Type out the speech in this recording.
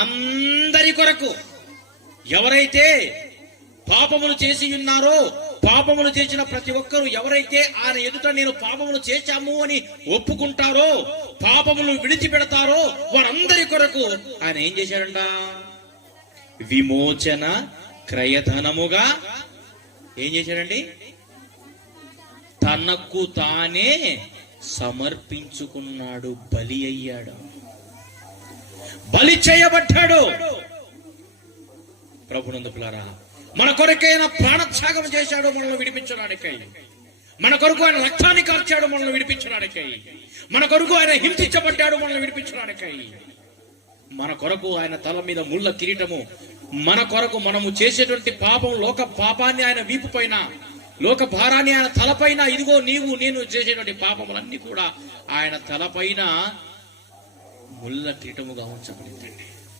అందరి కొరకు. ఎవరైతే పాపములు చేసి ఉన్నారో, పాపములు చేసిన ప్రతి ఒక్కరూ ఎవరైతే ఆయన ఎదుట నేను పాపములు చేశాము అని ఒప్పుకుంటారో, పాపములు విడిచిపెడతారో వారందరి కొరకు ఆయన ఏం చేశాడంట? విమోచన క్రయధనముగా ఏం చేశాడండి? తనకు తానే సమర్పించుకున్నాడు, బలి అయ్యాడు, బలి చేయబడ్డాడు. ప్రభునందులారా, మన కొరకైన ప్రాణత్యాగం చేశాడు మనల్ని విడిపించడానికై. మన కొరకు ఆయన రక్తాన్ని కార్చాడు మనల్ని విడిపించడానికై. మన కొరకు ఆయన హింసించబడ్డాడు మనల్ని విడిపించడానికై. మన కొరకు ఆయన తల మీద ముళ్ళ కిరీటము, మన కొరకు మనము చేసేటువంటి పాపం, లోక పాపాన్ని ఆయన వీపు పైన, లోక భారాన్ని ఆయన తలపైన, ఇదిగో నీవు నేను చేసేటువంటి పాపములన్నీ కూడా ఆయన తలపైన ముళ్ళ కిరీటముగా ఉంచబడిందండి.